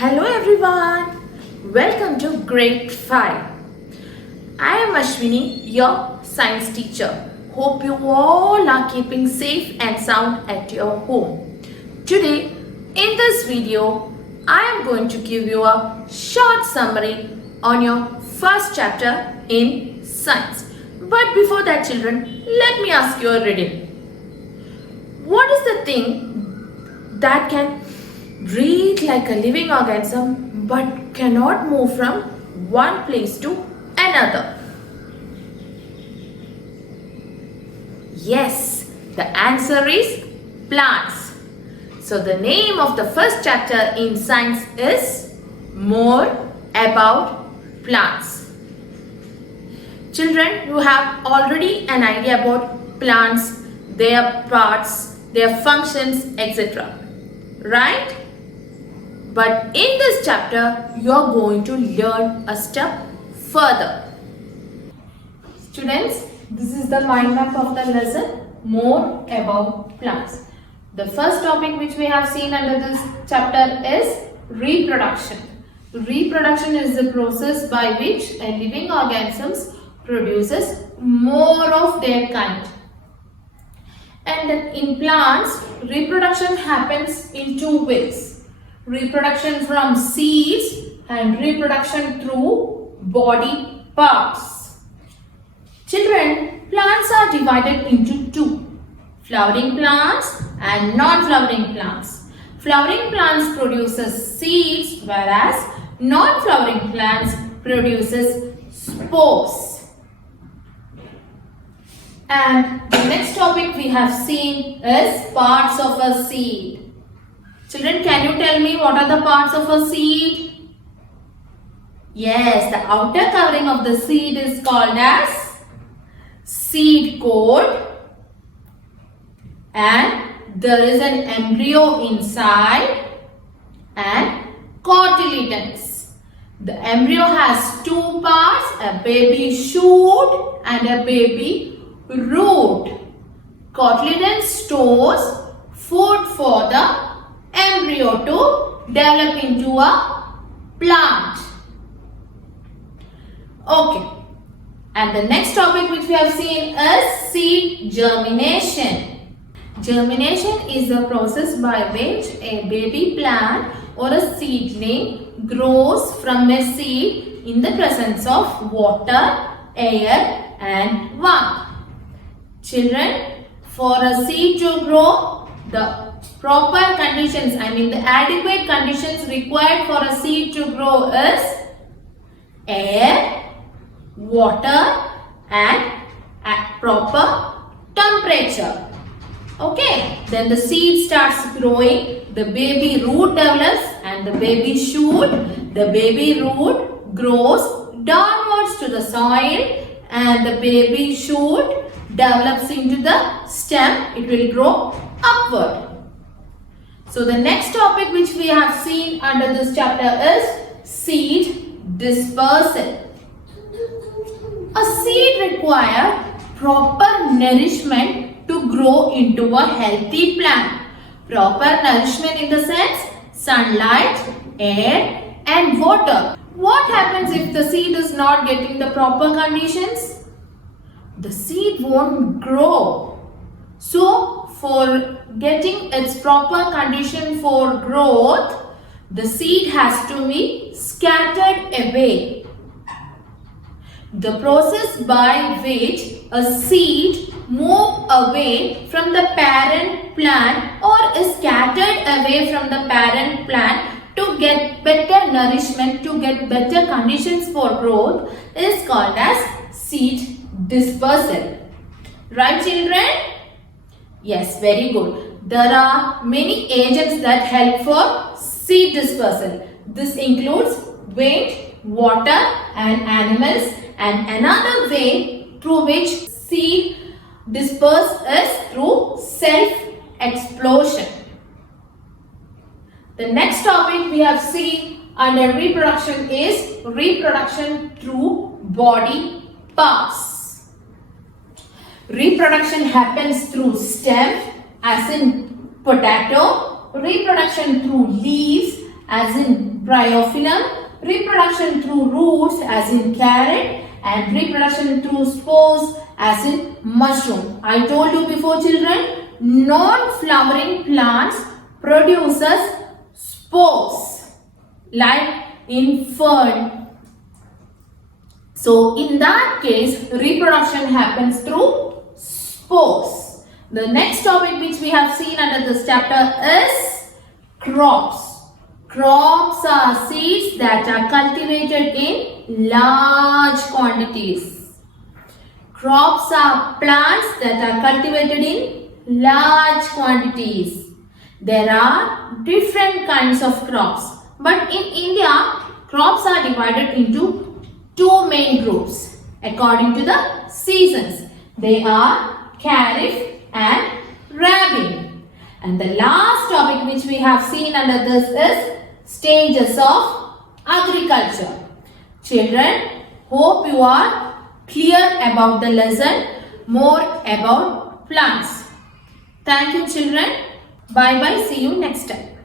Hello everyone, welcome to grade 5. I am Ashwini, your science teacher. Hope you all are keeping safe and sound at your home. Today in this video, I am going to give you a short summary on your first chapter in science. But before that children, let me ask you a riddle. What is the thing that can breathe like a living organism but cannot move from one place to another? Yes, the answer is plants. So the name of the first chapter in science is More About Plants. Children, you have already an idea about plants, their parts, their functions, etc. Right? But in this chapter, you are going to learn a step further. Students, this is the mind map of the lesson, More About Plants. The first topic which we have seen under this chapter is reproduction. Reproduction is the process by which a living organism produces more of their kind. And in plants, reproduction happens in two ways. Reproduction from seeds and reproduction through body parts. Children, plants are divided into two. Flowering plants and non-flowering plants. Flowering plants produces seeds whereas non-flowering plants produces spores. And the next topic we have seen is parts of a seed. Children, can you tell me what are the parts of a seed? Yes, the outer covering of the seed is called as seed coat. And there is an embryo inside and cotyledons. The embryo has two parts, a baby shoot and a baby root. Cotyledon stores food for the embryo to develop into a plant. Okay. And the next topic which we have seen is seed germination. Germination is the process by which a baby plant or a seedling grows from a seed in the presence of water, air and warmth. Children, for a seed to grow, the proper conditions, the adequate conditions required for a seed to grow is air, water and proper temperature. Okay, then the seed starts growing, the baby root develops and the baby shoot. The baby root grows downwards to the soil and the baby shoot develops into the stem. It will grow upward. So the next topic which we have seen under this chapter is seed dispersal. A seed requires proper nourishment to grow into a healthy plant. Proper nourishment in the sense sunlight, air and water. What happens if the seed is not getting the proper conditions? The seed won't grow. So for getting its proper condition for growth, the seed has to be scattered away. The process by which a seed moves away from the parent plant or is scattered away from the parent plant to get better nourishment, to get better conditions for growth is called as seed dispersal. Right children? Yes, very good. There are many agents that help for seed dispersal. This includes wind, water and animals, and another way through which seed disperse is through self-explosion. The next topic we have seen under reproduction is reproduction through body parts. Reproduction happens through stem as in potato, reproduction through leaves as in bryophyllum, reproduction through roots as in carrot, and reproduction through spores as in mushroom. I told you before, children, non-flowering plants produces spores like in fern. So in that case, reproduction happens through spores. The next topic which we have seen under this chapter is crops. Crops are seeds that are cultivated in large quantities. Crops are plants that are cultivated in large quantities. There are different kinds of crops, but in India, crops are divided into two main groups according to the seasons. They are kharif and rabi. And the last topic which we have seen under this is stages of agriculture. Children, hope you are clear about the lesson, more about plants. Thank you, children. Bye bye. See you next time.